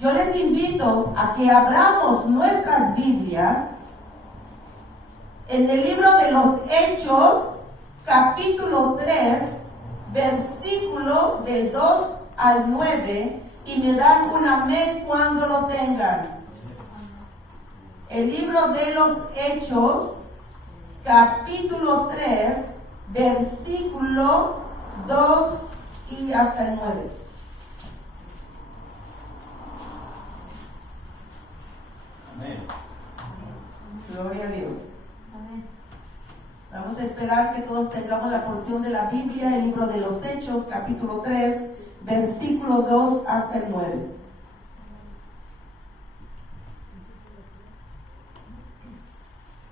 Yo les invito a que abramos nuestras Biblias en el libro de los Hechos, capítulo 3, versículo del 2 al 9, y me dan un amén cuando lo tengan. El libro de los Hechos, capítulo 3, versículo 2 y hasta el 9. Amén. Gloria a Dios. Amén. Vamos a esperar que todos tengamos la porción de la Biblia, el libro de los Hechos, capítulo 3, versículo 2 hasta el 9.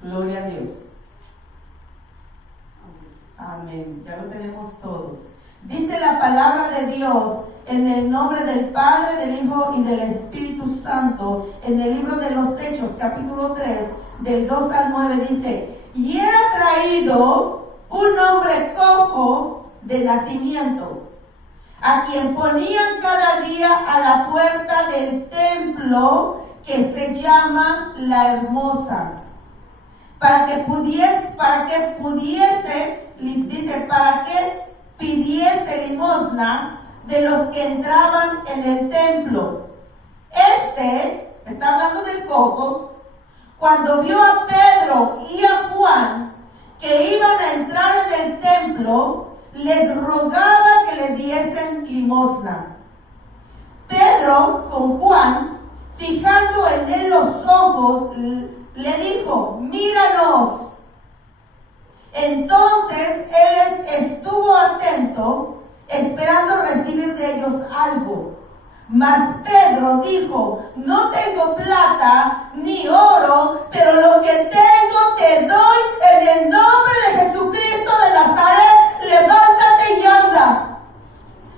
Gloria a Dios. Amén. Ya lo tenemos todos. Dice la palabra de Dios en el nombre del Padre, del Hijo y del Espíritu Santo. En el libro de los Hechos, capítulo 3, del 2 al 9, dice: y era traído un hombre cojo de nacimiento, a quien ponían cada día a la puerta del templo que se llama La Hermosa, para que pidiese limosna de los que entraban en el templo. Está hablando del cojo, cuando vio a Pedro y a Juan que iban a entrar en el templo, les rogaba que le diesen limosna. Pedro, con Juan, fijando en él los ojos, le dijo: míranos. Entonces él estuvo atento, esperando recibir de ellos algo. Mas Pedro dijo: no tengo plata ni oro, pero lo que tengo te doy. En el nombre de Jesucristo de Nazaret, levántate y anda.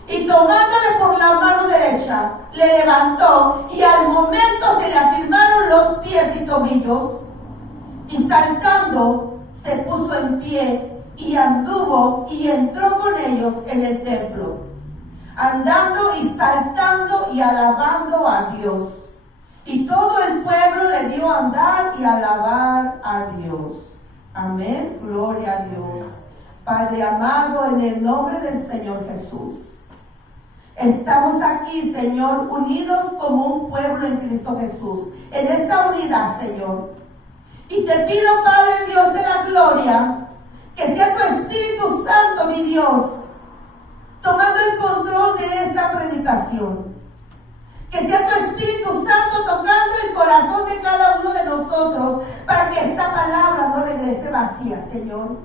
Y tomándole por la mano derecha, le levantó, y al momento se le afirmaron los pies y tobillos, y saltando se puso en pie y anduvo y entró con ellos en el templo, andando y saltando y alabando a Dios. Y todo el pueblo le dio a andar y alabar a Dios. Amén. Gloria a Dios. Padre amado, en el nombre del Señor Jesús, estamos aquí, Señor, unidos como un pueblo en Cristo Jesús, en esta unidad, Señor. Y te pido, Padre Dios de la gloria, que sea tu Espíritu Santo, mi Dios, tomando el control de esta predicación. Que sea tu Espíritu Santo tocando el corazón de cada uno de nosotros, para que esta palabra no regrese vacía, Señor.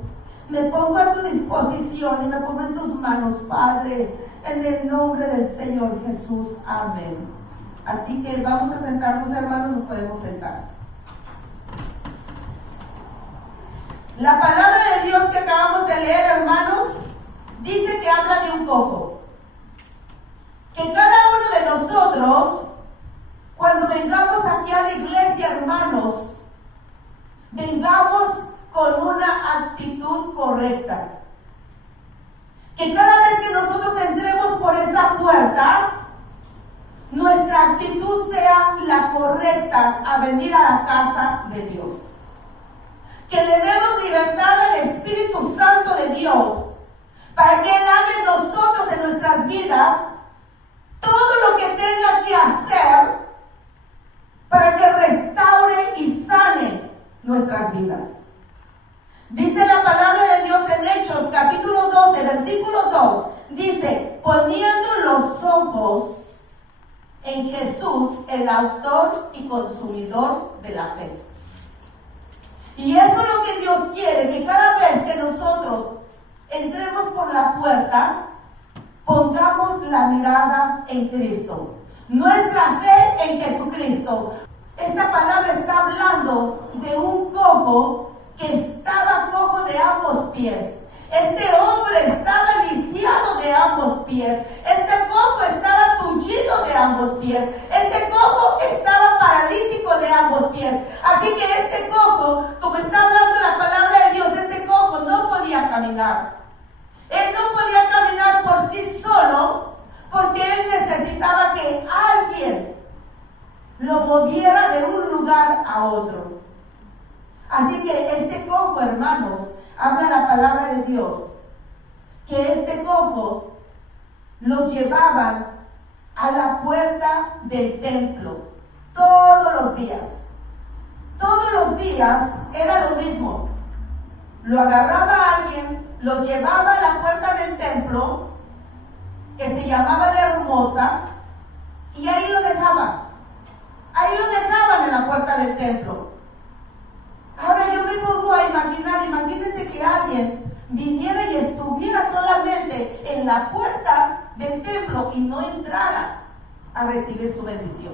Me pongo a tu disposición y me pongo en tus manos, Padre, en el nombre del Señor Jesús. Amén. Así que vamos a sentarnos, hermanos, nos podemos sentar. La palabra de Dios que acabamos de leer, hermanos, dice que habla de un cojo. Que cada uno de nosotros, cuando vengamos aquí a la iglesia, hermanos, vengamos con una actitud correcta. Que cada vez que nosotros entremos por esa puerta, nuestra actitud sea la correcta a venir a la casa de Dios. Que le demos libertad al Espíritu Santo de Dios, para que Él haga en nosotros, en nuestras vidas, todo lo que tenga que hacer para que restaure y sane nuestras vidas. Dice la palabra de Dios en Hechos, capítulo 12, versículo 2, dice: poniendo los ojos en Jesús, el autor y consumidor de la fe. Y eso es lo que Dios quiere, que cada vez que nosotros entremos por la puerta, pongamos la mirada en Cristo, nuestra fe en Jesucristo. Esta palabra está hablando de un cojo que estaba cojo de ambos pies. Este hombre estaba lisiado de ambos pies. Este cojo estaba tullido de ambos pies. Este cojo estaba paralítico de ambos pies. Así que este cojo, como está hablando la palabra de Dios, este cojo no podía caminar. Él no podía caminar por sí solo, porque él necesitaba que alguien lo moviera de un lugar a otro. Así que este cojo, hermanos, habla la palabra de Dios, que este cojo lo llevaban a la puerta del templo todos los días. Todos los días era lo mismo. Lo agarraba alguien, lo llevaba a la puerta del templo, que se llamaba La Hermosa, y ahí lo dejaban. Ahí lo dejaban en la puerta del templo. Ahora yo me pongo a imaginar, imagínense que alguien viniera y estuviera solamente en la puerta del templo y no entrara a recibir su bendición.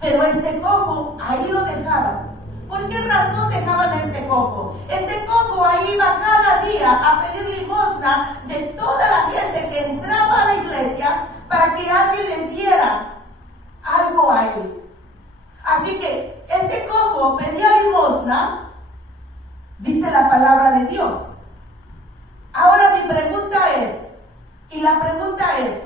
Pero este cojo ahí lo dejaban. ¿Por qué razón dejaban a este cojo? Este cojo ahí iba cada día a pedir limosna de toda la gente que entraba a la iglesia para que alguien le diera algo a él. Así que este cojo pedía limosna, dice la palabra de Dios. Ahora mi pregunta es,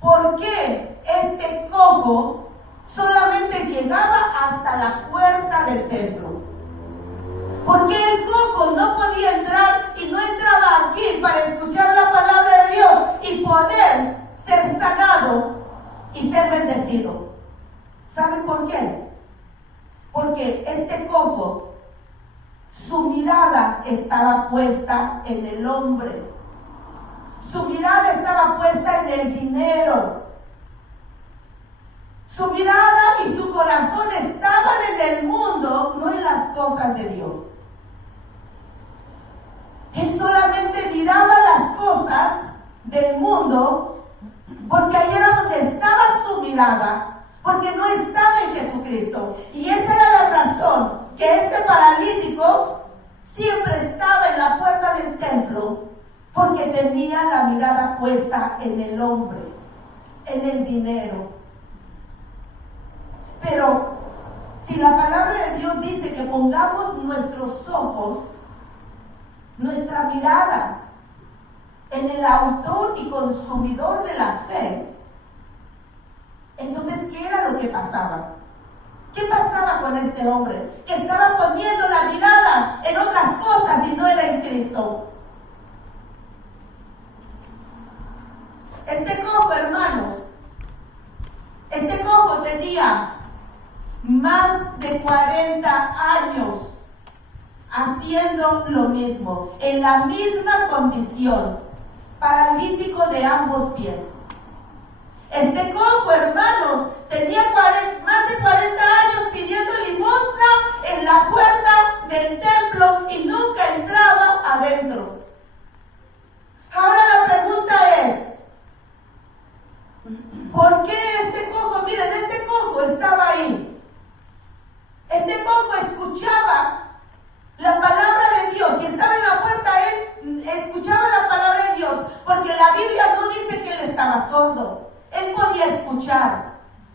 ¿por qué este cojo solamente llegaba hasta la puerta del templo? ¿Por qué el cojo no podía entrar y no entraba aquí para escuchar la palabra de Dios y poder ser sanado y ser bendecido? ¿Saben por qué? Porque este cojo, su mirada estaba puesta en el hombre. Su mirada estaba puesta en el dinero. Su mirada y su corazón estaban en el mundo, no en las cosas de Dios. Él solamente miraba las cosas del mundo porque ahí era donde estaba su mirada, porque no estaba en Jesucristo. Y esa era la razón que este paralítico siempre estaba en la puerta del templo, porque tenía la mirada puesta en el hombre, en el dinero. Pero si la palabra de Dios dice que pongamos nuestros ojos, nuestra mirada en el autor y consumidor de la fe, entonces, ¿qué era lo que pasaba? ¿Qué pasaba con este hombre? Que estaba poniendo la mirada en otras cosas y no era en Cristo. Este cojo, hermanos, este cojo tenía más de 40 años haciendo lo mismo, en la misma condición, paralítico de ambos pies. Este cojo, hermanos, tenía más de 40 años pidiendo limosna en la puerta del templo y nunca entraba adentro. Ahora la pregunta es, ¿por qué este cojo? Miren, este cojo estaba ahí. Este cojo escuchaba la palabra de Dios y estaba en la puerta, él escuchaba la palabra de Dios, porque la Biblia no dice que él estaba sordo. Él podía escuchar,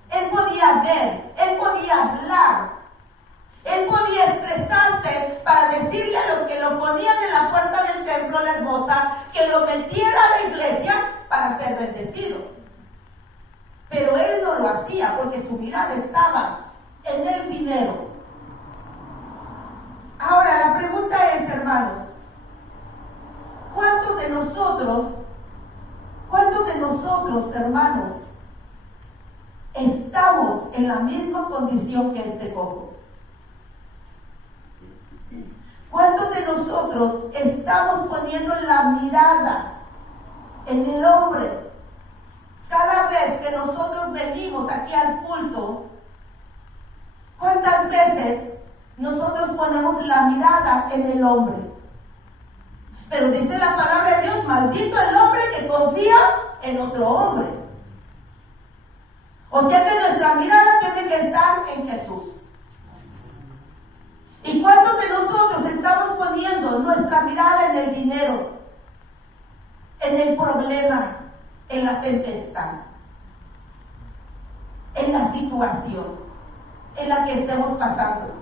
él podía ver, él podía hablar, él podía expresarse para decirle a los que lo ponían en la puerta del templo La Hermosa que lo metiera a la iglesia para ser bendecido. Pero él no lo hacía porque su mirada estaba en el dinero. Ahora la pregunta es, hermanos, ¿cuántos de nosotros, hermanos, estamos en la misma condición que este cojo? ¿Cuántos de nosotros estamos poniendo la mirada en el hombre? Cada vez que nosotros venimos aquí al culto, ¿cuántas veces nosotros ponemos la mirada en el hombre? Pero dice la palabra de Dios, maldito el hombre que confía en otro hombre. O sea que nuestra mirada tiene que estar en Jesús. ¿Y cuántos de nosotros estamos poniendo nuestra mirada en el dinero, en el problema, en la tempestad, en la situación en la que estemos pasando?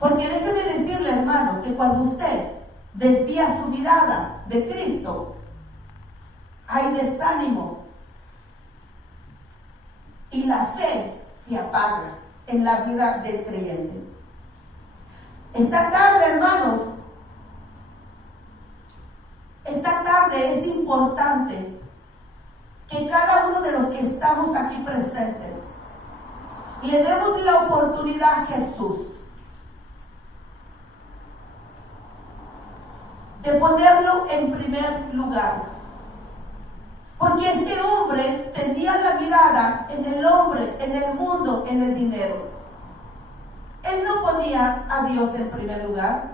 Porque déjeme decirle, hermanos, que cuando usted desvía su mirada de Cristo, hay desánimo y la fe se apaga en la vida del creyente. Esta tarde, hermanos, esta tarde es importante que cada uno de los que estamos aquí presentes le demos la oportunidad a Jesús de ponerlo en primer lugar. Porque este hombre tenía la mirada en el hombre, en el mundo, en el dinero. Él no ponía a Dios en primer lugar.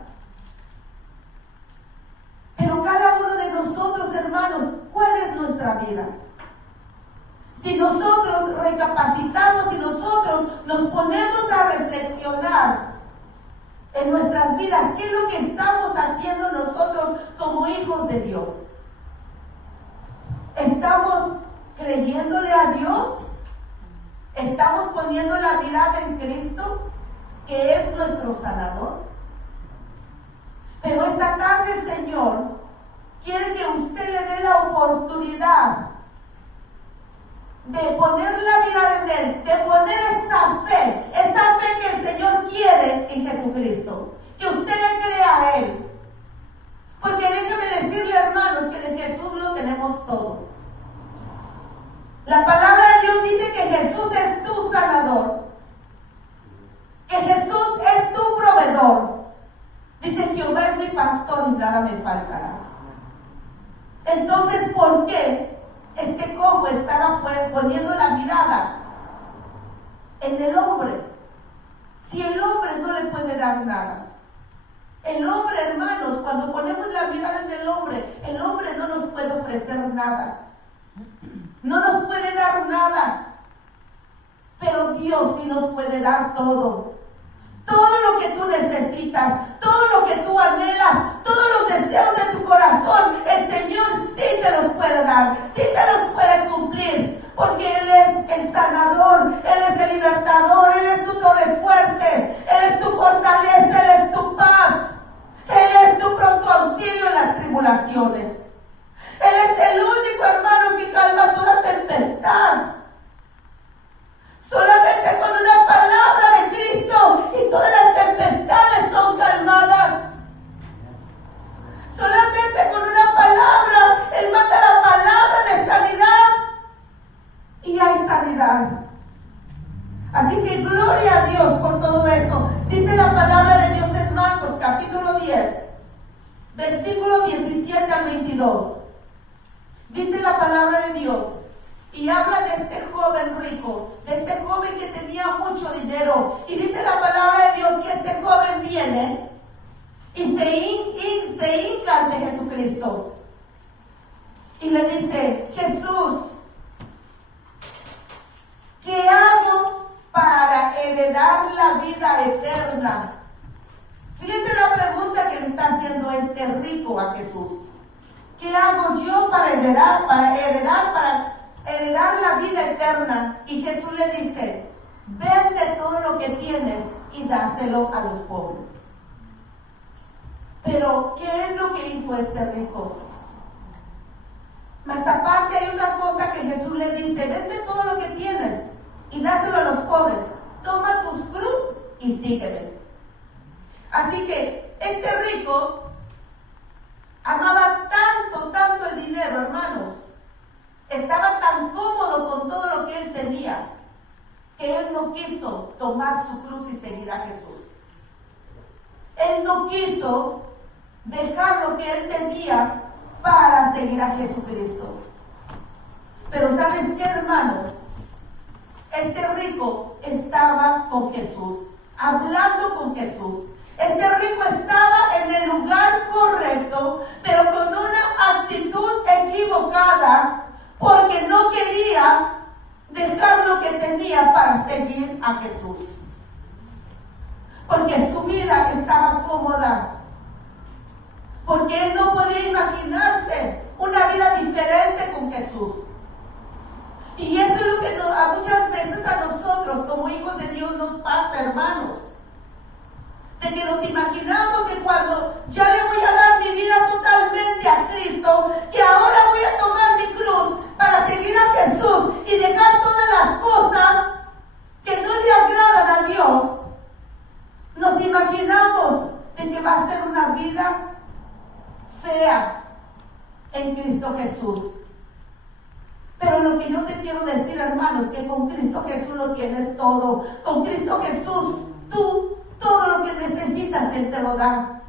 Pero cada uno de nosotros, hermanos, ¿cuál es nuestra vida? Si nosotros recapacitamos, si nosotros nos ponemos a reflexionar en nuestras vidas, ¿qué es lo que estamos haciendo nosotros como hijos de Dios? ¿Estamos creyéndole a Dios? ¿Estamos poniendo la mirada en Cristo, que es nuestro sanador? Pero esta tarde el Señor quiere que usted le dé la oportunidad de poner la mirada en Él, de poner esa fe que el Señor quiere en Jesucristo, que usted le crea a Él. Porque déjeme decirle, hermanos, que de Jesús lo tenemos todo. La palabra de Dios dice que Jesús es tu sanador, que Jesús es tu proveedor. Dice: Jehová es mi pastor y nada me faltará. Entonces, ¿por qué este cojo estaba poniendo la mirada en el hombre? Si el hombre no le puede dar nada. El hombre, hermanos, cuando ponemos la mirada en el hombre no nos puede ofrecer nada. No nos puede dar nada. Pero Dios sí nos puede dar todo. Todo lo que tú necesitas, todo lo que tú anhelas, todos los deseos de tu corazón, el Señor sí te los puede dar, sí te los puede cumplir, porque Él es el sanador, Él es el libertador, Él es tu torre fuerte, Él es tu fortaleza, Él es tu paz, Él es tu pronto auxilio en las tribulaciones. Él es el único, hermano, que calma toda tempestad. Solamente con una palabra de Cristo y todas las tempestades son calmadas. Solamente con una palabra, Él manda la palabra de sanidad y hay sanidad. Así que gloria a Dios por todo eso. Dice la palabra de Dios en Marcos capítulo 10, versículo 17 al 22. Dice la palabra de Dios. Y habla de este joven rico, de este joven que tenía mucho dinero. Y dice la palabra de Dios que este joven viene y se hinca ante Jesucristo. Y le dice: Jesús, ¿qué hago para heredar la vida eterna? Fíjense la pregunta que le está haciendo este rico a Jesús. ¿Qué hago yo para heredar la vida eterna? Y Jesús le dice: vende todo lo que tienes y dáselo a los pobres. Pero, ¿qué es lo que hizo este rico? Más aparte hay otra cosa que Jesús le dice: vende todo lo que tienes y dáselo a los pobres. Toma tus cruz y sígueme. Así que este rico amaba tanto el dinero, hermanos. Estaba tan cómodo con todo lo que él tenía, que él no quiso tomar su cruz y seguir a Jesús. Él no quiso dejar lo que él tenía para seguir a Jesucristo. Pero ¿sabes qué, hermanos? Este rico estaba con Jesús, hablando con Jesús. Este rico estaba en el lugar correcto, pero con una actitud equivocada, porque no quería dejar lo que tenía para seguir a Jesús. Porque su vida estaba cómoda. Porque él no podía imaginarse una vida diferente con Jesús. Y eso es lo que muchas veces a nosotros como hijos de Dios nos pasa, hermanos. De que nos imaginamos que cuando ya le voy a dar mi vida totalmente a Cristo, que ahora voy a tomar mi cruz para seguir a Jesús y dejar todas las cosas decir, hermanos, que con Cristo Jesús lo tienes todo. Con Cristo Jesús, tú todo lo que necesitas, Él te lo da.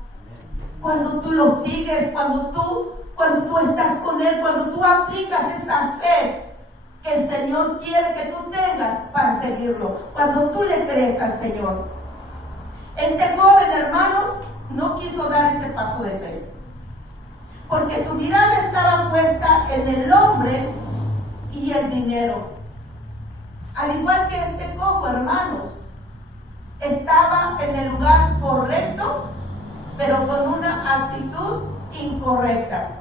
Cuando tú lo sigues, cuando tú estás con Él, cuando tú aplicas esa fe que el Señor quiere que tú tengas para seguirlo, cuando tú le crees al Señor. Este joven, hermanos, no quiso dar ese paso de fe, porque su mirada estaba puesta en el hombre y el dinero. Al igual que este cojo, hermanos, estaba en el lugar correcto, pero con una actitud incorrecta.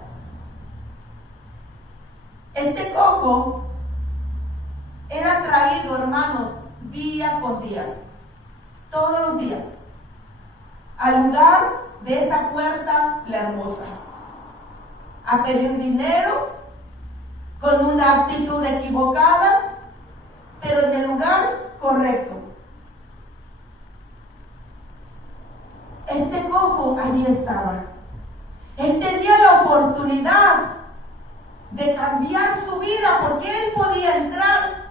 Este cojo era traído, hermanos, día con día, todos los días, al lugar de esa puerta la hermosa, a pedir dinero con una actitud equivocada, pero en el lugar correcto. Este cojo allí estaba. Él tenía la oportunidad de cambiar su vida, porque él podía entrar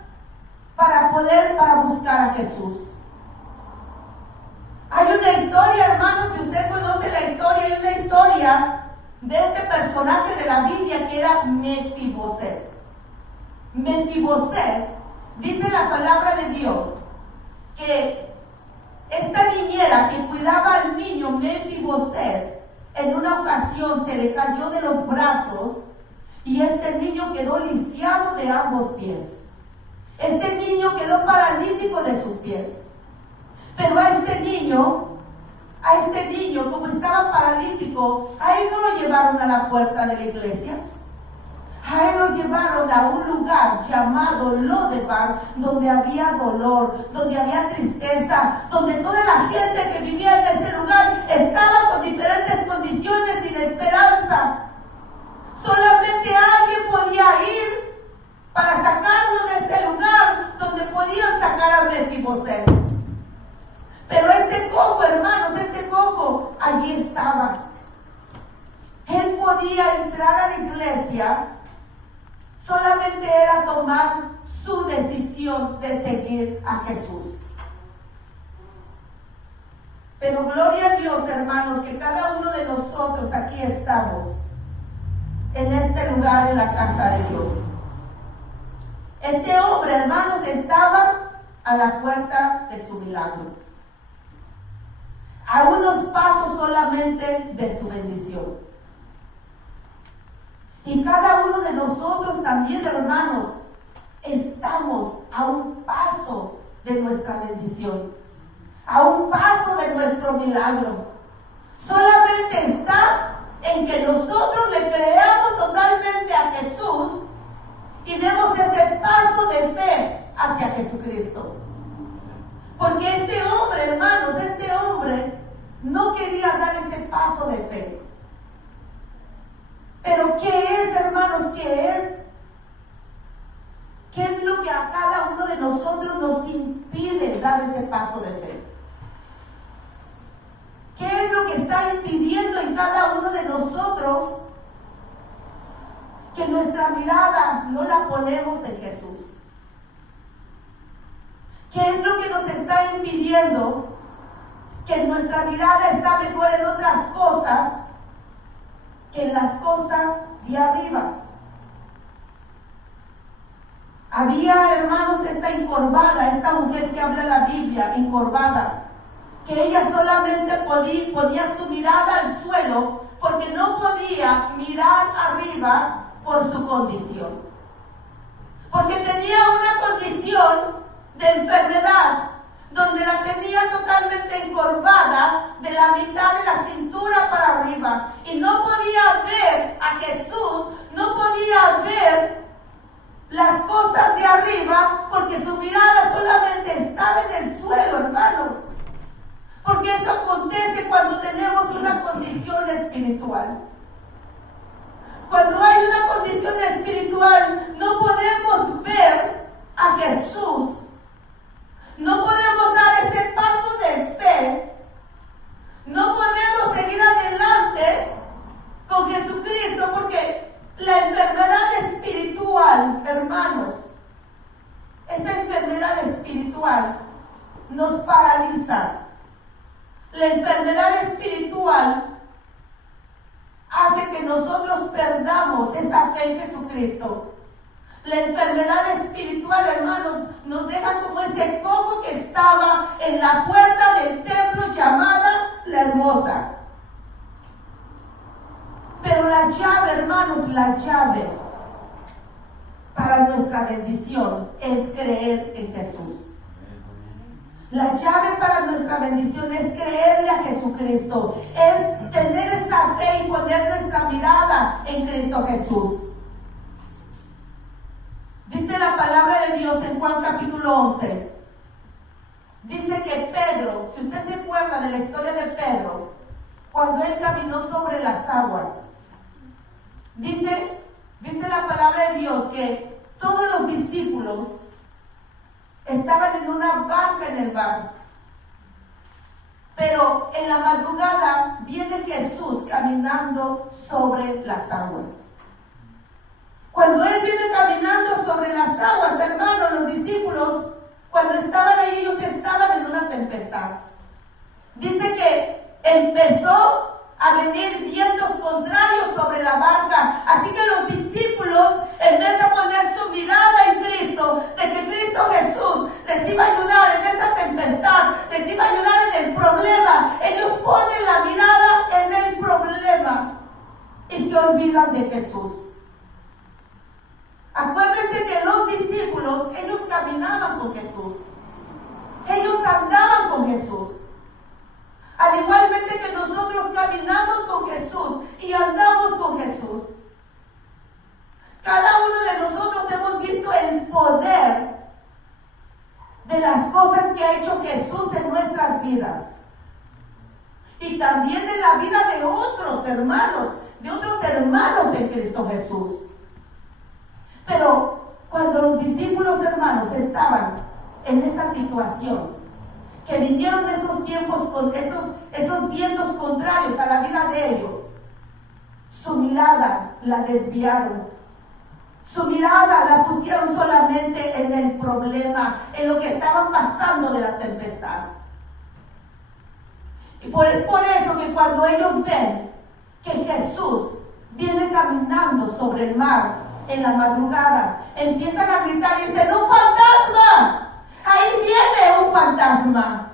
para buscar a Jesús. Hay una historia, hermanos, si usted conoce la historia, hay una historia de este personaje de la Biblia que era Mefiboset. Mefiboset, dice la palabra de Dios, que esta niñera que cuidaba al niño Mefiboset, en una ocasión se le cayó de los brazos y este niño quedó lisiado de ambos pies. Este niño quedó paralítico de sus pies. Pero a este niño, como estaba paralítico, a él no lo llevaron a la puerta de la iglesia. A él lo llevaron a un lugar llamado Lodebar, donde había dolor, donde había tristeza, donde toda la gente que vivía en ese lugar estaba con diferentes condiciones sin esperanza. Solamente alguien podía ir para sacarlo de ese lugar donde podían sacar a Mefiboset. Pero este cojo, hermanos, allí estaba. Él podía entrar a la iglesia, solamente era tomar su decisión de seguir a Jesús. Pero gloria a Dios, hermanos, que cada uno de nosotros aquí estamos en este lugar, en la casa de Dios. Este hombre, hermanos, estaba a la puerta de su milagro, a unos pasos solamente de su bendición. Y cada uno de nosotros también, hermanos, estamos a un paso de nuestra bendición, a un paso de nuestro milagro. Solamente está en que nosotros le creamos totalmente a Jesús y demos ese paso de fe hacia Jesucristo. Porque este hombre, hermanos, no quería dar ese paso de fe. Pero ¿qué es, hermanos? ¿Qué es? ¿Qué es lo que a cada uno de nosotros nos impide dar ese paso de fe? ¿Qué es lo que está impidiendo en cada uno de nosotros que nuestra mirada no la ponemos en Jesús? ¿Qué es lo que nos está impidiendo que nuestra mirada está mejor en otras cosas que en las cosas de arriba? Había, hermanos, esta mujer que habla la Biblia, encorvada, que ella solamente ponía su mirada al suelo porque no podía mirar arriba por su condición. Porque tenía una condición de enfermedad, donde la tenía totalmente encorvada de la mitad de la cintura para arriba, y no podía ver a Jesús, no podía ver las cosas de arriba, porque su mirada solamente estaba en el suelo, hermanos. Porque eso acontece cuando tenemos una condición espiritual. Cuando hay una condición espiritual, no podemos ver a Jesús. No podemos dar ese paso de fe. No podemos seguir adelante con Jesucristo, porque la enfermedad espiritual, hermanos, espiritual nos paraliza. La enfermedad espiritual hace que nosotros perdamos esa fe en Jesucristo. La enfermedad espiritual, hermanos, nos deja como ese cojo que estaba en la puerta del templo llamada La Hermosa. Pero la llave, hermanos, la llave para nuestra bendición es creer en Jesús. La llave para nuestra bendición es creerle a Jesucristo, es tener esa fe y poner nuestra mirada en Cristo Jesús. Dice la palabra de Dios en Juan capítulo 11. Dice que Pedro, si usted se acuerda de la historia de Pedro, cuando él caminó sobre las aguas, dice la palabra de Dios que todos los discípulos estaban en una barca en el mar. Pero en la madrugada viene Jesús caminando sobre las aguas. Cuando Él viene caminando sobre las aguas, hermanos, los discípulos, cuando estaban ahí, ellos estaban en una tempestad. Dice que empezó a venir vientos contrarios sobre la barca. Así que los discípulos, en vez de poner su mirada en Cristo, de que Cristo Jesús les iba a ayudar en esta tempestad, les iba a ayudar en el problema, ellos ponen la mirada en el problema y se olvidan de Jesús. Acuérdense que los discípulos, ellos caminaban con Jesús. Ellos andaban con Jesús. Al igualmente que nosotros caminamos con Jesús y andamos con Jesús. Cada uno de nosotros hemos visto el poder de las cosas que ha hecho Jesús en nuestras vidas. Y también en la vida de otros hermanos en Cristo Jesús. Pero cuando los discípulos, hermanos, estaban en esa situación, que vinieron esos tiempos con esos vientos contrarios a la vida de ellos, su mirada la desviaron. Su mirada la pusieron solamente en el problema, en lo que estaban pasando de la tempestad. Y es por eso que cuando ellos ven que Jesús viene caminando sobre el mar en la madrugada, empiezan a gritar y dicen: ¡un fantasma! Ahí viene un fantasma.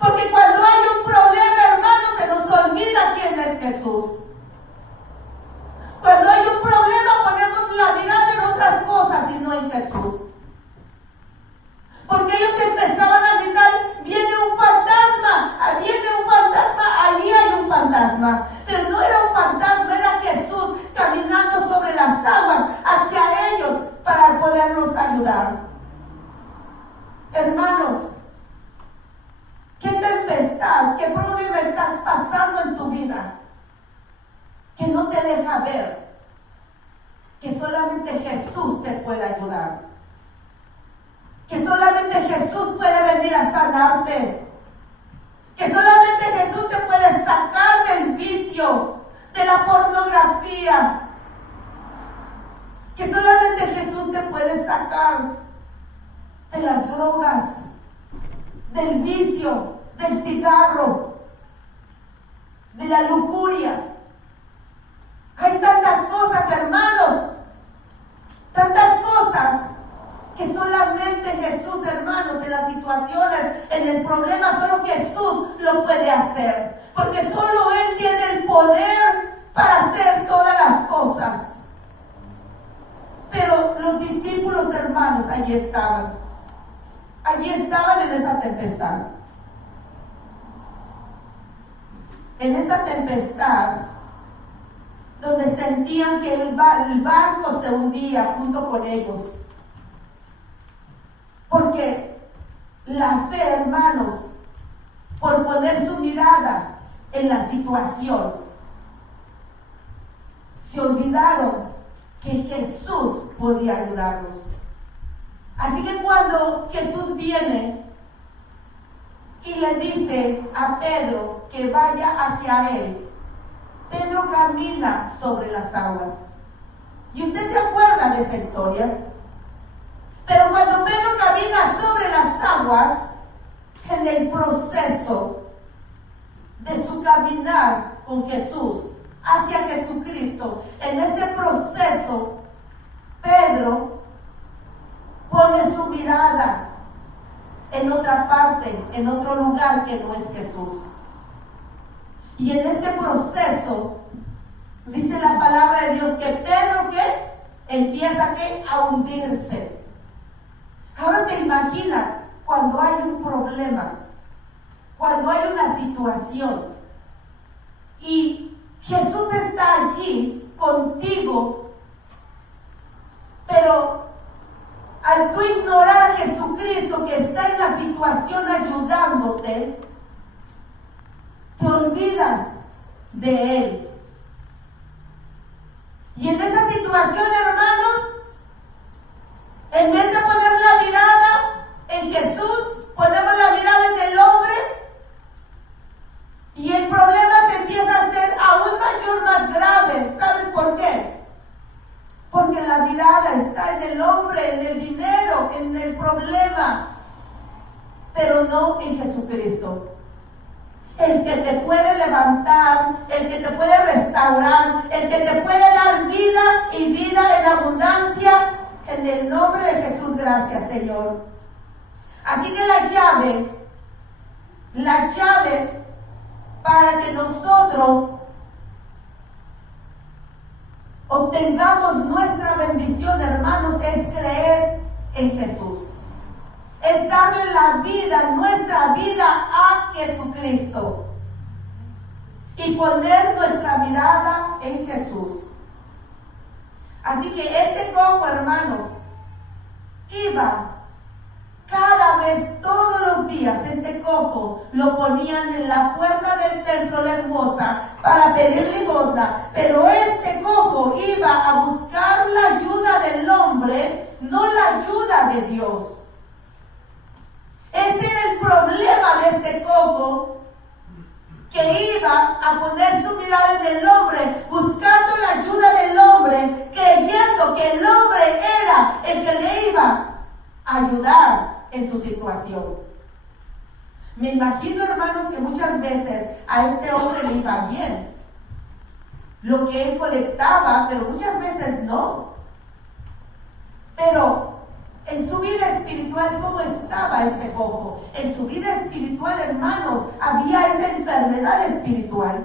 Porque cuando hay un problema, hermanos, se nos olvida quién es Jesús. Cuando hay un problema, ponemos la mirada en otras cosas y no en Jesús. Porque ellos empezaban a gritar: viene un fantasma, viene un fantasma, allí hay un fantasma. Pero no era un fantasma, era Jesús caminando sobre las aguas hacia ellos para poderlos ayudar. Hermanos, ¿qué tempestad, qué problema estás pasando en tu vida que no te deja ver que solamente Jesús te puede ayudar? Que solamente Jesús puede venir a sanarte. Que solamente Jesús te puede sacar del vicio, de la pornografía. Que solamente Jesús te puede sacar de las drogas, del vicio, del cigarro, de la lujuria. Hay tantas cosas, hermanos, tantas cosas que solamente Jesús, hermanos, en las situaciones, en el problema, solo Jesús lo puede hacer. Porque solo Él tiene el poder para hacer todas las cosas. Pero los discípulos, hermanos, allí estaban. Allí estaban en esa tempestad. En esa tempestad, donde sentían que el barco se hundía junto con ellos. Porque la fe, hermanos, por poner su mirada en la situación, se olvidaron que Jesús podía ayudarlos. Así que cuando Jesús viene y le dice a Pedro que vaya hacia él, Pedro camina sobre las aguas. Y usted se acuerda de esa historia. Pero cuando Pedro camina sobre aguas en el proceso de su caminar con Jesús, hacia Jesucristo. En ese proceso, Pedro pone su mirada en otra parte, en otro lugar que no es Jesús. Y en ese proceso, dice la palabra de Dios que Pedro, ¿qué? Empieza, ¿qué? A hundirse. Ahora te imaginas cuando hay un problema, cuando hay una situación y Jesús está allí contigo, pero al tú ignorar a Jesucristo que está en la situación ayudándote, te olvidas de Él. Y en esa situación, hermanos, en vez de poner la mirada en Jesús, ponemos la mirada en el hombre y el problema se empieza a hacer aún mayor, más grave. ¿Sabes por qué? Porque la mirada está en el hombre, en el dinero, en el problema, pero no en Jesucristo. El que te puede levantar, el que te puede restaurar, el que te puede dar vida y vida en abundancia. En el nombre de Jesús, gracias, Señor. Así que la llave para que nosotros obtengamos nuestra bendición, hermanos, es creer en Jesús. Es darle la vida, nuestra vida a Jesucristo. Y poner nuestra mirada en Jesús. Así que este cojo, hermanos, iba cada vez, todos los días, este cojo lo ponían en la puerta del templo La Hermosa para pedir limosna. Pero este cojo iba a buscar la ayuda del hombre, no la ayuda de Dios. Ese era el problema de este cojo, que iba a poner su mirada en el hombre, buscando la ayuda del hombre, creyendo que el hombre era el que le iba a ayudar en su situación. Me imagino, hermanos, que muchas veces a este hombre le iba bien lo que él colectaba, pero muchas veces no. Pero en su vida espiritual, ¿cómo estaba este cojo? En su vida espiritual, hermanos, había esa enfermedad espiritual.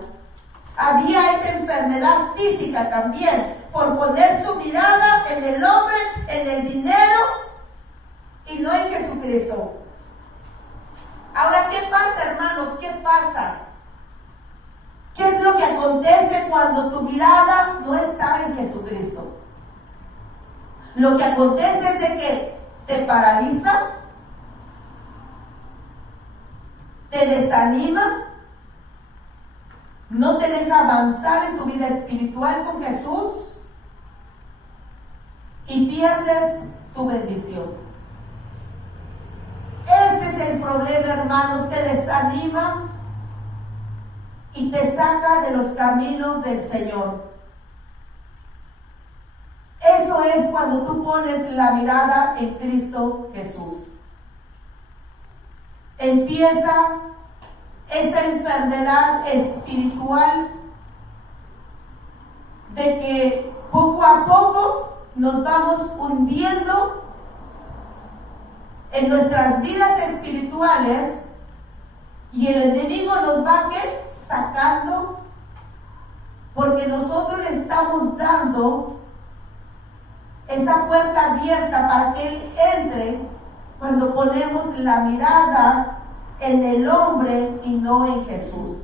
Había esa enfermedad física también, por poner su mirada en el hombre, en el dinero y no en Jesucristo. Ahora, ¿qué pasa, hermanos? ¿Qué pasa? ¿Qué es lo que acontece cuando tu mirada no está en Jesucristo? Lo que acontece es de que te paraliza, te desanima, no te deja avanzar en tu vida espiritual con Jesús y pierdes tu bendición. Ese es el problema, hermanos, te desanima y te saca de los caminos del Señor. Eso es cuando tú pones la mirada en Cristo Jesús. Empieza esa enfermedad espiritual de que poco a poco nos vamos hundiendo en nuestras vidas espirituales y el enemigo nos va ¿qué? Sacando, porque nosotros le estamos dando esa puerta abierta para que Él entre cuando ponemos la mirada en el hombre y no en Jesús.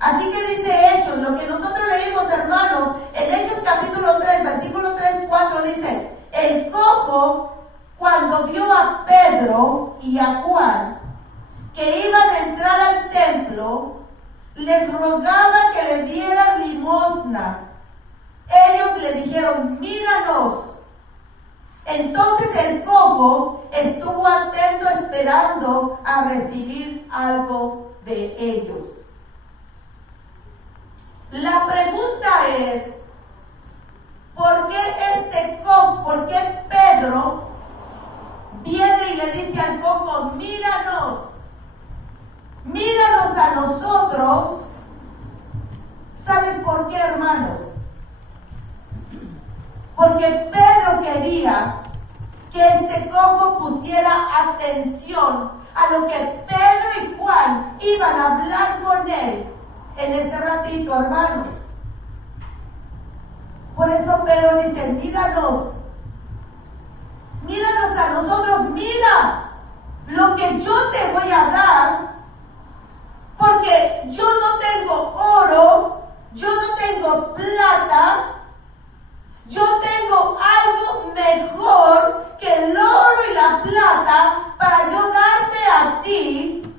Así que dice Hechos, lo que nosotros leímos, hermanos, en Hechos capítulo 3, versículo 3, 4, dice: el cojo, cuando vio a Pedro y a Juan que iban a entrar al templo, les rogaba que le dieran limosna. Ellos le dijeron: míranos. Entonces el cojo estuvo atento esperando a recibir algo de ellos. La pregunta es: ¿por qué por qué Pedro viene y le dice al cojo, míranos a nosotros. ¿Sabes por qué, hermanos? Porque Pedro quería que este cojo pusiera atención a lo que Pedro y Juan iban a hablar con él en ese ratito, hermanos. Por eso Pedro dice, míranos a nosotros, mira lo que yo te voy a dar, porque yo no tengo oro, yo no tengo plata, yo tengo algo mejor que el oro y la plata para yo darte a ti.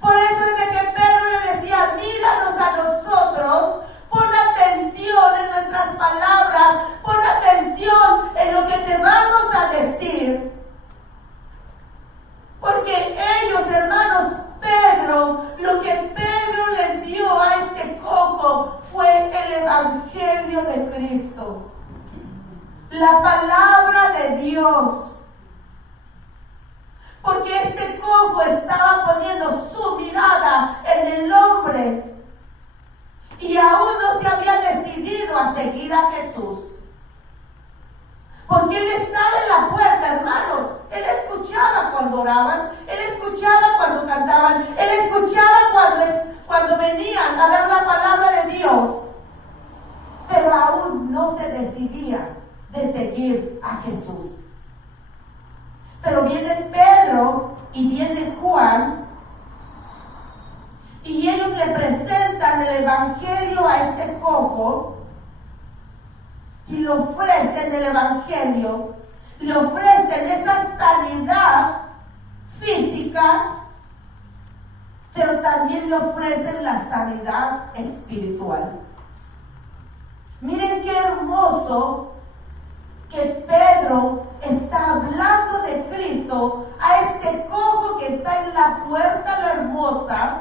Por eso es de que Pedro le decía, míranos a nosotros, pon atención en nuestras palabras, pon atención en lo que te vamos a decir. Porque ellos, hermanos, lo que Pedro le dio a este cojo fue el Evangelio de Cristo. La palabra de Dios. Porque este cojo estaba poniendo su mirada en el hombre y aún no se había decidido a seguir a Jesús. Porque él estaba en la puerta, hermanos. Él escuchaba cuando oraban, él escuchaba cuando cantaban, él escuchaba cuando venían a dar la palabra de Dios. Pero aún no se decidía de seguir a Jesús. Pero viene Pedro y viene Juan y ellos le presentan el Evangelio a este cojo y le ofrecen el Evangelio, le ofrecen esa sanidad física, pero también le ofrecen la sanidad espiritual. Miren qué hermoso que Pedro está hablando de Cristo a este cojo que está en la puerta la hermosa,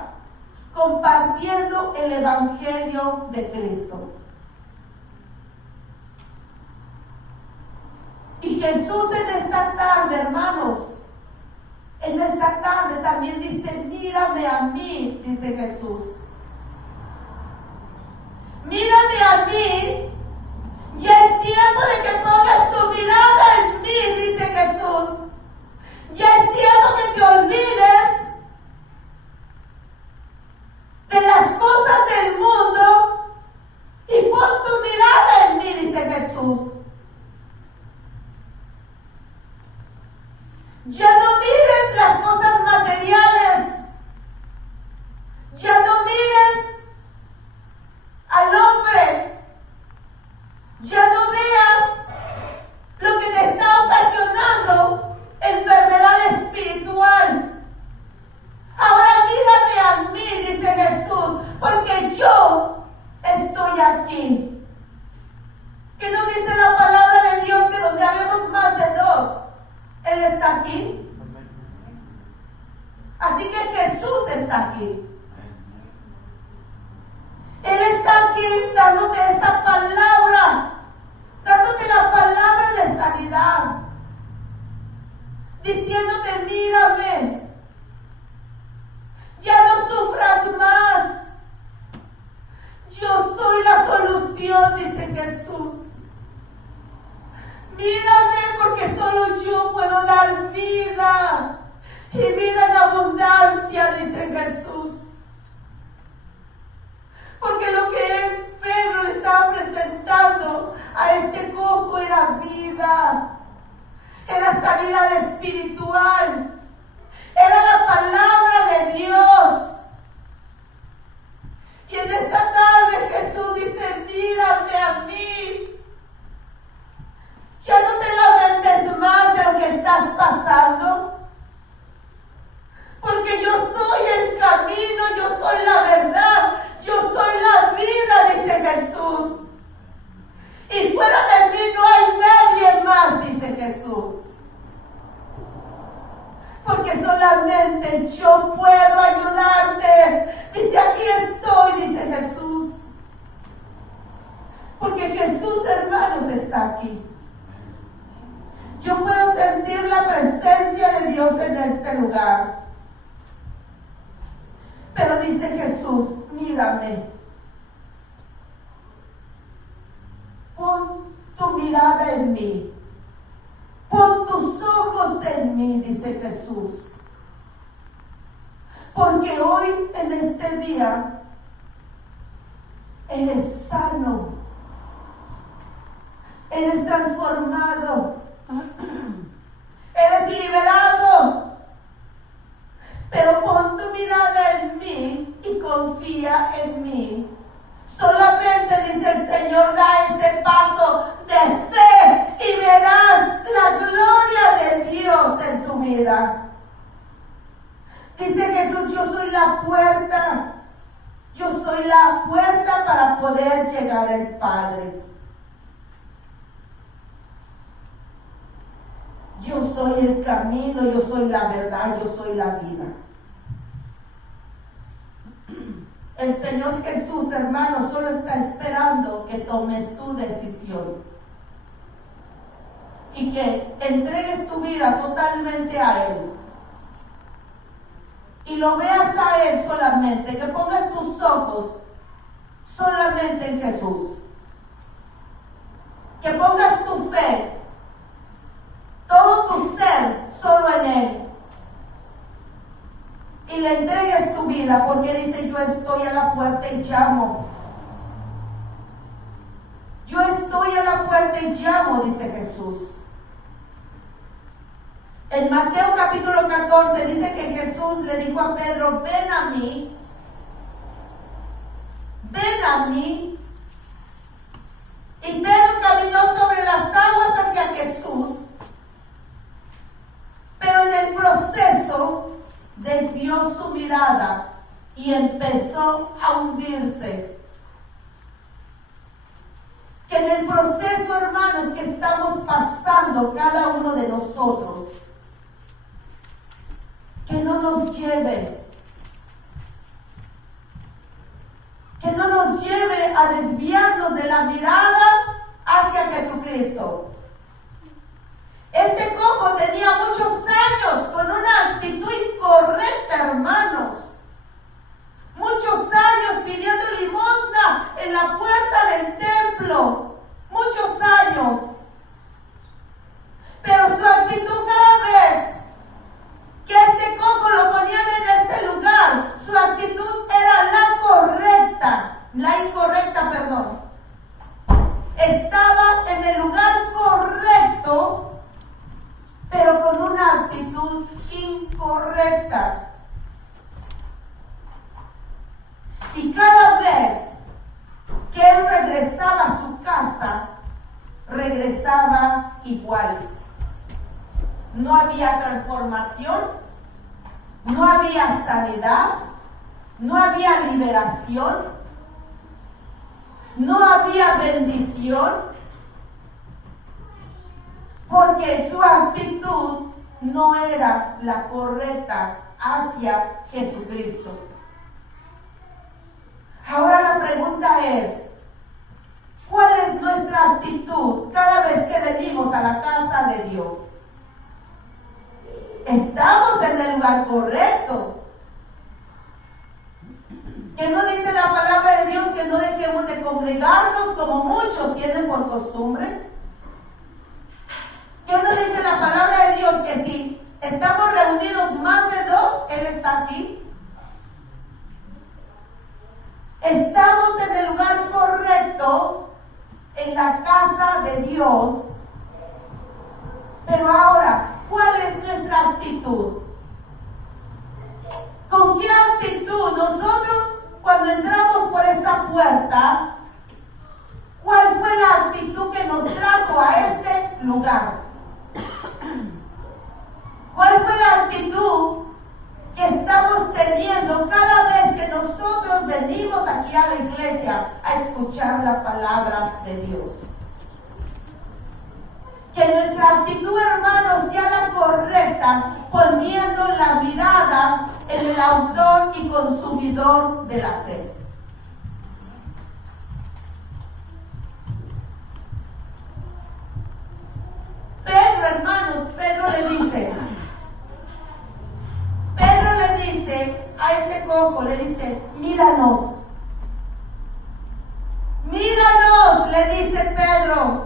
compartiendo el Evangelio de Cristo. Y Jesús en esta tarde, hermanos, en esta tarde también dice, mírame a mí, dice Jesús. Mírame a mí. Ya es tiempo de que pongas tu mirada en mí, dice Jesús. Ya es tiempo que te olvides de las cosas del mundo y pon tu mirada en mí, dice Jesús. Ya no mires las cosas materiales. Ya no mires al hombre. Ya no veas lo que te está ocasionando enfermedad espiritual. Ahora mírame a mí, dice Jesús, porque yo estoy aquí. ¿Qué nos dice la palabra de Dios? Que donde habemos más de dos, Él está aquí. Así que Jesús está aquí. Él está aquí dándote esa palabra, dándote la palabra de sanidad, diciéndote, mírame, ya no sufras más, yo soy la solución, dice Jesús. Mírame porque solo yo puedo dar vida y vida en abundancia, dice Jesús. Porque lo que Pedro le estaba presentando a este cojo era vida, era sanidad espiritual, era la palabra de Dios. Y en esta tarde Jesús dice, mírame a mí. Ya no te lamentes más de lo que estás pasando. Porque yo soy el camino, yo soy la verdad, yo soy la vida, dice Jesús. Y fuera de mí no hay nadie más, dice Jesús. Porque solamente yo puedo ayudarte. Dice, aquí estoy, dice Jesús. Porque Jesús, hermanos, está aquí. Yo puedo sentir la presencia de Dios en este lugar. Pero dice Jesús, mírame. Pon tu mirada en mí. Pon tus ojos en mí, dice Jesús. Porque hoy, en este día, eres sano. Eres transformado. Eres liberado. Pero pon tu mirada en mí y confía en mí. Solamente, dice el Señor, da ese paso de fe y verás la gloria de Dios en tu vida. Dice Jesús, yo soy la puerta. Yo soy la puerta para poder llegar al Padre. Yo soy el camino, yo soy la verdad, yo soy la vida. El Señor Jesús, hermano, solo está esperando que tomes tu decisión y que entregues tu vida totalmente a Él y lo veas a Él solamente, que pongas tus ojos solamente en Jesús, que pongas tu fe, todo tu ser solo en Él. Y le entregues tu vida, porque dice, yo estoy a la puerta y llamo. Yo estoy a la puerta y llamo, dice Jesús. En Mateo capítulo 14 dice que Jesús le dijo a Pedro, ven a mí. Ven a mí. Y Pedro caminó sobre las aguas hacia Jesús. Pero en el proceso desvió su mirada y empezó a hundirse. Que en el proceso, hermanos, que estamos pasando cada uno de nosotros, que no nos lleve a desviarnos de la mirada hacia Jesucristo. Este cojo tenía muchos años con una actitud incorrecta, hermanos. Muchos años pidiendo limosna en la puerta del templo. Muchos años. Pero su actitud cada vez que este cojo lo ponían en ese lugar, su actitud era la incorrecta, perdón. Estaba en el lugar correcto, pero con una actitud incorrecta. Y cada vez que él regresaba a su casa, regresaba igual. No había transformación, no había sanidad, no había liberación, no había bendición. Porque su actitud no era la correcta hacia Jesucristo. Ahora la pregunta es, ¿cuál es nuestra actitud cada vez que venimos a la casa de Dios? ¿Estamos en el lugar correcto? ¿Que no dice la palabra de Dios que no dejemos de congregarnos como muchos tienen por costumbre? ¿Qué nos dice la palabra de Dios? Que si estamos reunidos más de dos, Él está aquí. Estamos en el lugar correcto, en la casa de Dios. Pero ahora, ¿cuál es nuestra actitud? ¿Con qué actitud nosotros, cuando entramos por esa puerta, cuál fue la actitud que nos trajo a este lugar? ¿Cuál fue la actitud que estamos teniendo cada vez que nosotros venimos aquí a la iglesia a escuchar la palabra de Dios? Que nuestra actitud, hermanos, sea la correcta, poniendo la mirada en el autor y consumidor de la fe. Pedro, hermanos, Pedro le dice, este cojo le dice, míranos. Míranos, le dice Pedro.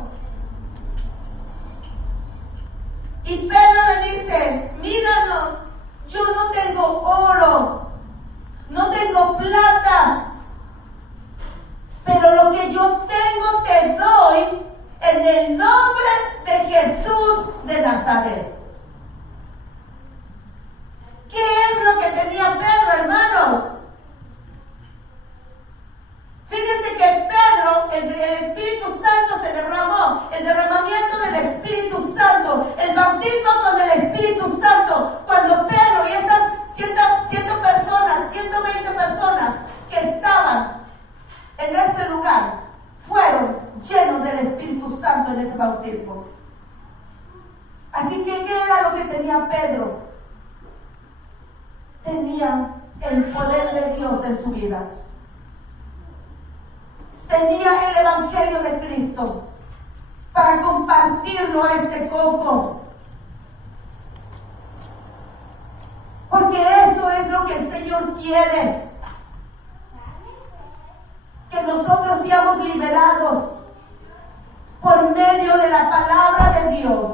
Y Pedro le dice, míranos, yo no tengo oro, no tengo plata, pero lo que yo tengo te doy en el nombre de Jesús de Nazaret. ¿Qué es lo que tenía Pedro, hermanos? Fíjense que Pedro, el Espíritu Santo se derramó, el derramamiento del Espíritu Santo, el bautismo con el Espíritu Santo, cuando Pedro y estas 100 personas, 120 personas que estaban en ese lugar, fueron llenos del Espíritu Santo en ese bautismo. Así que, ¿qué era lo que tenía Pedro? Tenía el poder de Dios en su vida. Tenía el Evangelio de Cristo para compartirlo a este cojo. Porque eso es lo que el Señor quiere. Que nosotros seamos liberados por medio de la palabra de Dios.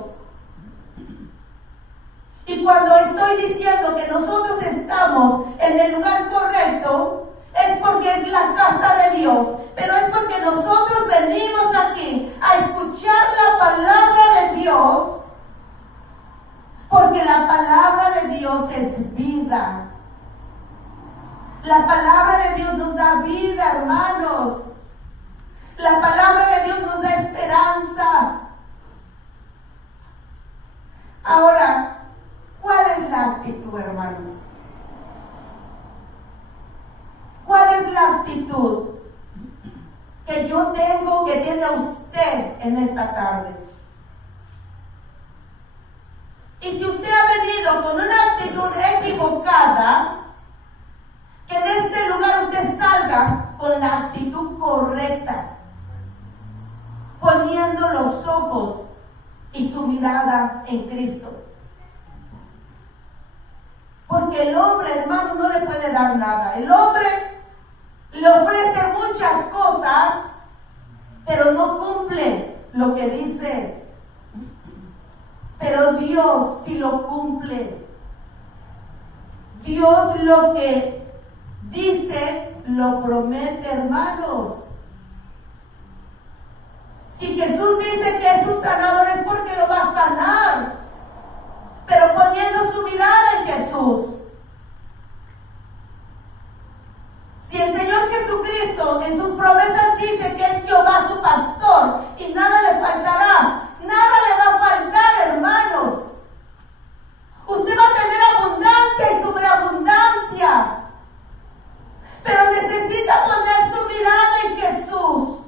Y cuando estoy diciendo que nosotros estamos en el lugar correcto, es porque es la casa de Dios, pero es porque nosotros venimos aquí a escuchar la palabra de Dios, porque la palabra de Dios es vida. La palabra de Dios nos da vida, hermanos. La palabra de Dios nos da esperanza. Ahora, ¿cuál es la actitud, hermanos? ¿Cuál es la actitud que yo tengo, que tiene usted en esta tarde? Y si usted ha venido con una actitud equivocada, que en este lugar usted salga con la actitud correcta, poniendo los ojos y su mirada en Cristo. Porque el hombre, hermano, no le puede dar nada. El hombre le ofrece muchas cosas, pero no cumple lo que dice. Pero Dios sí lo cumple. Dios lo que dice, lo promete, hermanos. Si Jesús dice que es un sanador, es porque lo va a sanar, pero poniendo su mirada en Jesús. Si el Señor Jesucristo en sus promesas dice que es Jehová su pastor y nada le faltará, nada le va a faltar, hermanos. Usted va a tener abundancia y sobreabundancia, pero necesita poner su mirada en Jesús,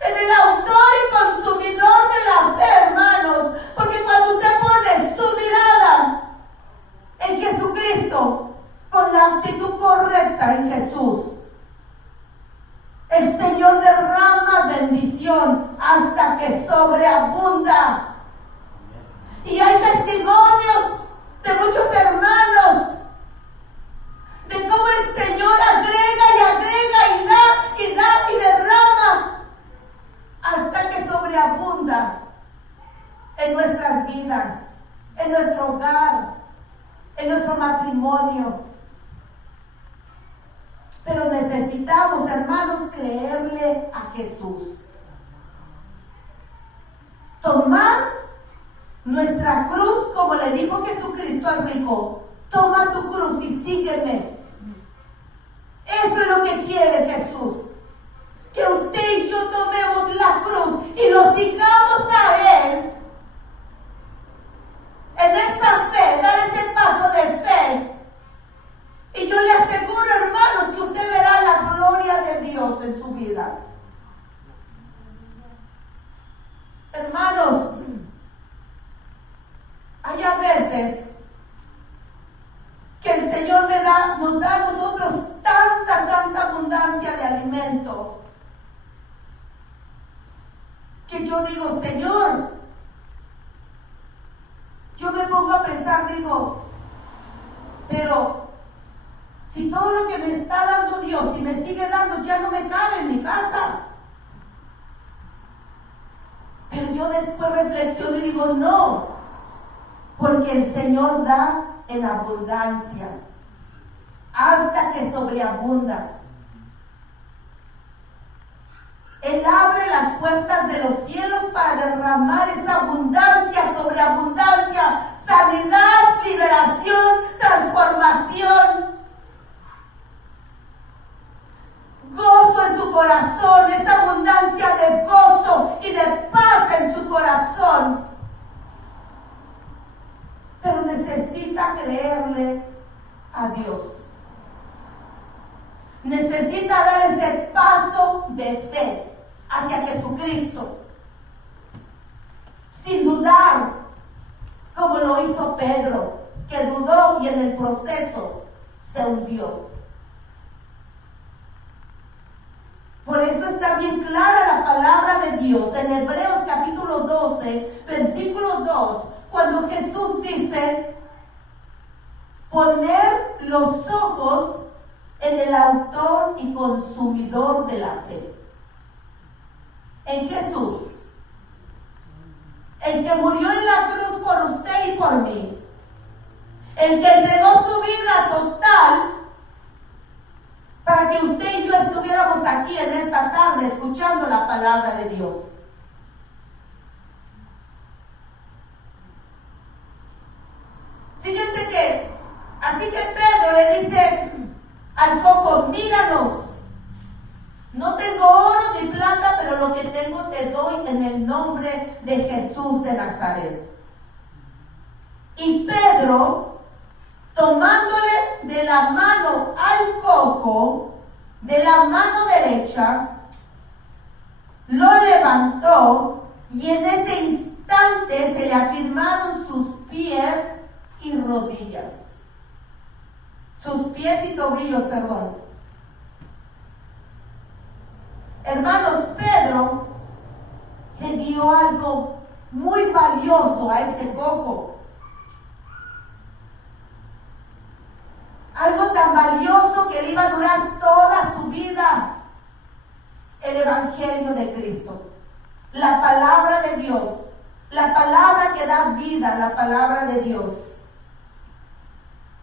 en el autor y consumidor de la fe, hermanos, porque cuando usted pone su mirada en Jesucristo, con la actitud correcta en Jesús, el Señor derrama bendición hasta que sobreabunda. Y hay testimonios de muchos hermanos de cómo el Señor agrega y agrega y da y da y derrama hasta que sobreabunda en nuestras vidas, en nuestro hogar, en nuestro matrimonio. Pero necesitamos, hermanos, creerle a Jesús. Tomar nuestra cruz, como le dijo Jesucristo al rico: toma tu cruz y sígueme. Eso es lo que quiere Jesús. Que usted y yo tomemos la cruz y lo sigamos a Él. En esa fe, dar ese paso de fe. Y yo le aseguro, hermanos, que usted verá la gloria de Dios en su vida. Hermanos, hay a veces que el Señor nos da a nosotros tanta abundancia de alimento, que yo digo: Señor, yo me pongo a pensar, digo, pero Si todo lo que me está dando Dios y me sigue dando ya no me cabe en mi casa. Pero yo después reflexiono y digo, no, porque el Señor da en abundancia, hasta que sobreabunda. Él abre las puertas de los cielos para derramar esa abundancia sobre abundancia, sanidad, liberación, transformación, gozo en su corazón, esa abundancia de gozo y de paz en su corazón. Pero necesita creerle a Dios. Necesita dar ese paso de fe hacia Jesucristo, sin dudar, como lo hizo Pedro, que dudó y en el proceso se hundió. Por eso está bien clara la palabra de Dios en Hebreos capítulo 12, versículo 2, cuando Jesús dice, poner los ojos en el autor y consumidor de la fe, en Jesús, el que murió en la cruz por usted y por mí, el que entregó su vida total para que usted y yo estuviéramos aquí en esta tarde escuchando la palabra de Dios. Fíjense que, así que Pedro le dice al cojo, míranos, no tengo oro ni plata, pero lo que tengo te doy en el nombre de Jesús de Nazaret. Y Pedro, tomándole de la mano al cojo, de la mano derecha, lo levantó y en ese instante se le afirmaron sus pies y rodillas. Sus pies y tobillos, perdón. Hermanos, Pedro le dio algo muy valioso a este cojo. Algo tan valioso que le iba a durar toda su vida. El Evangelio de Cristo. La palabra de Dios. La palabra que da vida, la palabra de Dios.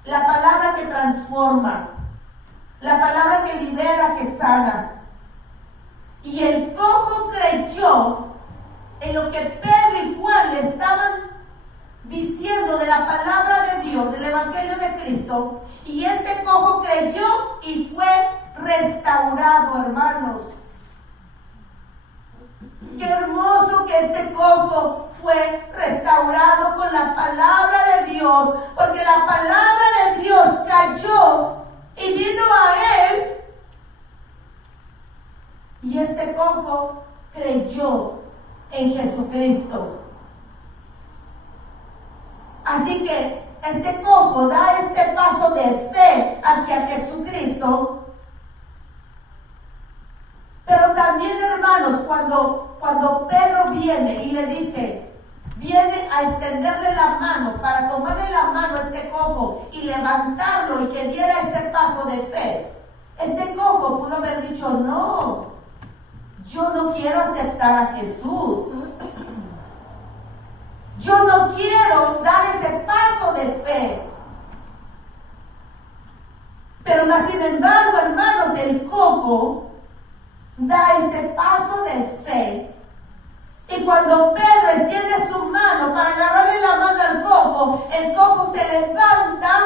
La palabra que transforma. La palabra que libera, que sana. Y el cojo creyó en lo que Pedro y Juan le estaban diciendo de la palabra de Dios, del Evangelio de Cristo. Y este cojo creyó y fue restaurado, hermanos. Qué hermoso que este cojo fue restaurado con la palabra de Dios, porque la palabra de Dios cayó y vino a él. Y este cojo creyó en Jesucristo. Así que este cojo da este paso de fe hacia Jesucristo. Pero también, hermanos, cuando Pedro viene y le dice, viene a extenderle la mano para tomarle la mano a este cojo y levantarlo y que diera ese paso de fe, este cojo pudo haber dicho, no, yo no quiero aceptar a Jesús. Yo no quiero dar ese paso de fe. Pero más sin embargo, hermanos, el cojo da ese paso de fe. Y cuando Pedro extiende su mano para agarrarle la mano al cojo, el cojo se levanta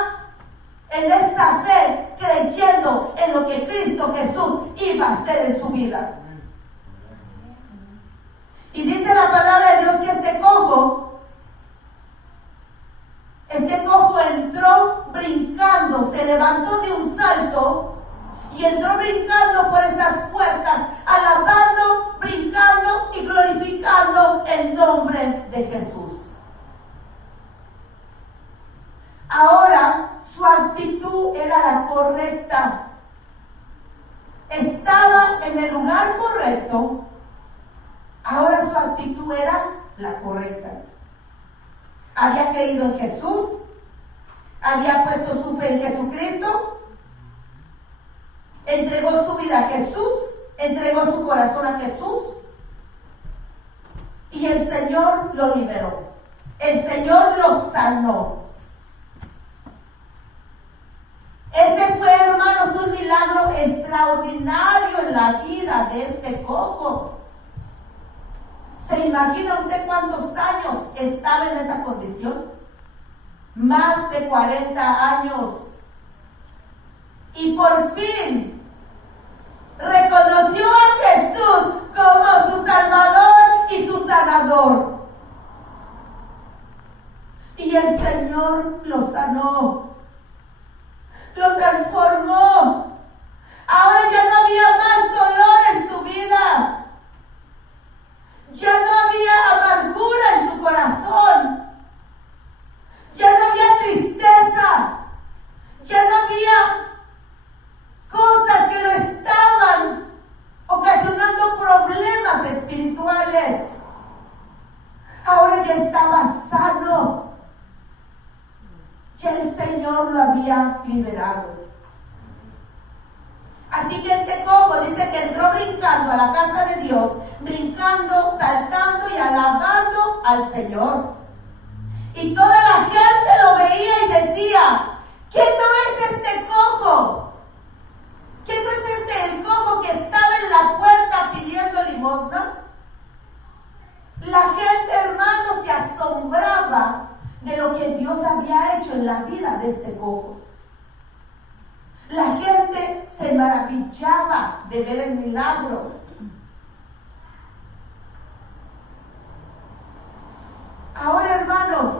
en esa fe, creyendo en lo que Cristo Jesús iba a hacer en su vida. Y dice la palabra de Dios que este cojo entró brincando, se levantó de un salto y entró brincando por esas puertas, alabando, brincando y glorificando el nombre de Jesús. Ahora su actitud era la correcta. Estaba en el lugar correcto. Ahora su actitud era la correcta. Había creído en Jesús, había puesto su fe en Jesucristo entregó su vida a Jesús, entregó su corazón a Jesús y el Señor lo liberó. El Señor lo sanó. Ese fue, hermanos, un milagro extraordinario en la vida de este cojo. ¿Se imagina usted cuántos años estaba en esa condición? Más de 40 años. Y por fin reconoció a Jesús como su Salvador y su sanador. Y el Señor lo sanó, lo transformó. Ahora ya no había más dolor en su vida. Ya no había amargura en su corazón. Ya no había tristeza. Ya no había cosas que lo estaban ocasionando problemas espirituales. Ahora ya estaba sano. Ya el Señor lo había liberado. Así que este cojo dice que entró brincando a la casa de Dios, brincando, saltando y alabando al Señor. Y toda la gente lo veía y decía: ¿quién no es este cojo? ¿Quién no es este el cojo que estaba en la puerta pidiendo limosna? La gente, hermanos, se asombraba de lo que Dios había hecho en la vida de este cojo. La gente se maravillaba de ver el milagro. Ahora, hermanos,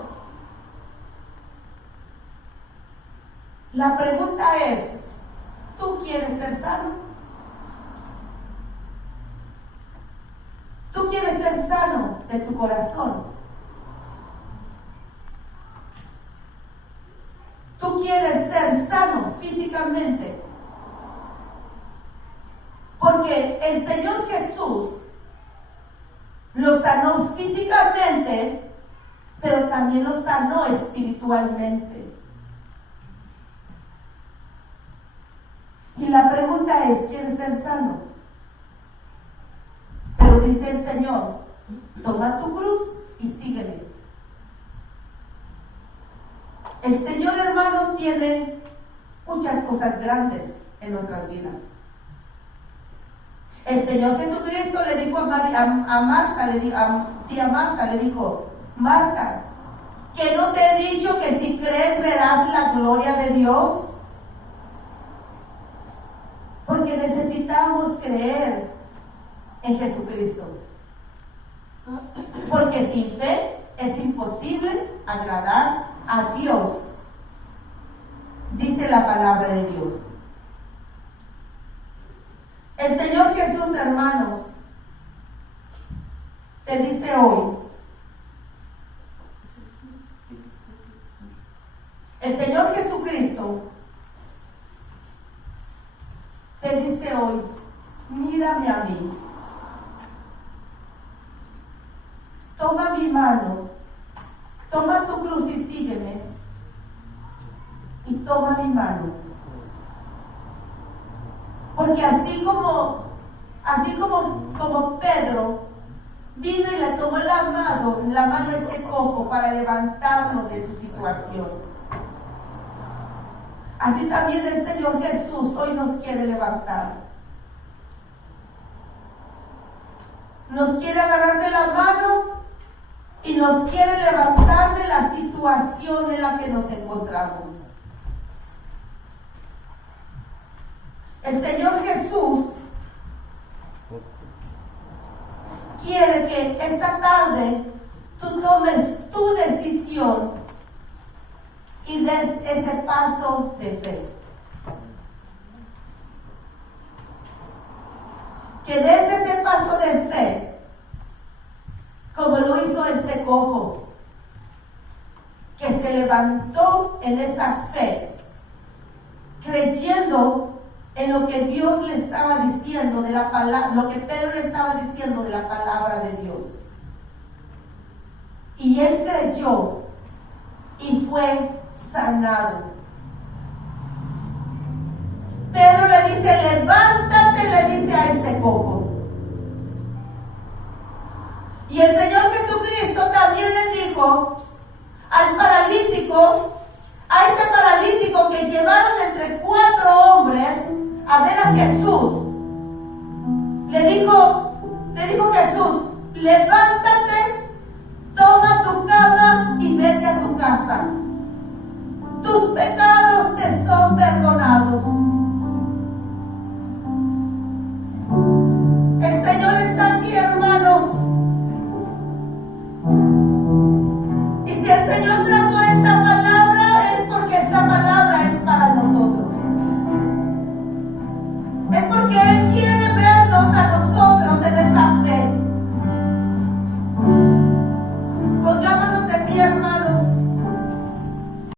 la pregunta es: ¿tú quieres ser sano? ¿Tú quieres ser sano de tu corazón? ¿Tú quieres ser sano físicamente? Porque el Señor Jesús lo sanó físicamente, pero también lo sanó espiritualmente. Y la pregunta es: ¿quieres ser sano? Pero dice el Señor: toma tu cruz y sígueme. El Señor, hermanos, tiene muchas cosas grandes en nuestras vidas. El Señor Jesucristo le dijo a Marta, le dijo: Marta, ¿que no te he dicho que si crees verás la gloria de Dios? Porque necesitamos creer en Jesucristo. Porque sin fe es imposible agradar a Dios, dice la palabra de Dios. El Señor Jesús, hermanos, te dice hoy, el Señor Jesucristo te dice hoy: mírame a mí, toma mi mano, toma tu cruz y sígueme, y toma mi mano. Porque así como Pedro vino y le tomó la mano a este cojo para levantarlo de su situación, así también el Señor Jesús hoy nos quiere levantar. Nos quiere agarrar de la mano y nos quiere levantar de la situación en la que nos encontramos. El Señor Jesús quiere que esta tarde tú tomes tu decisión y des ese paso de fe. Que des ese paso de fe como lo hizo este cojo, que se levantó en esa fe, creyendo en lo que Dios le estaba diciendo de la palabra, lo que Pedro le estaba diciendo de la palabra de Dios. Y él creyó y fue sanado. Pedro le dice, levántate, le dice a este cojo. Y el Señor Jesucristo también le dijo al paralítico, a este paralítico que llevaron entre 4 hombres a ver a Jesús. Le dijo Jesús, levántate, toma tu cama y vete a tu casa. Tus pecados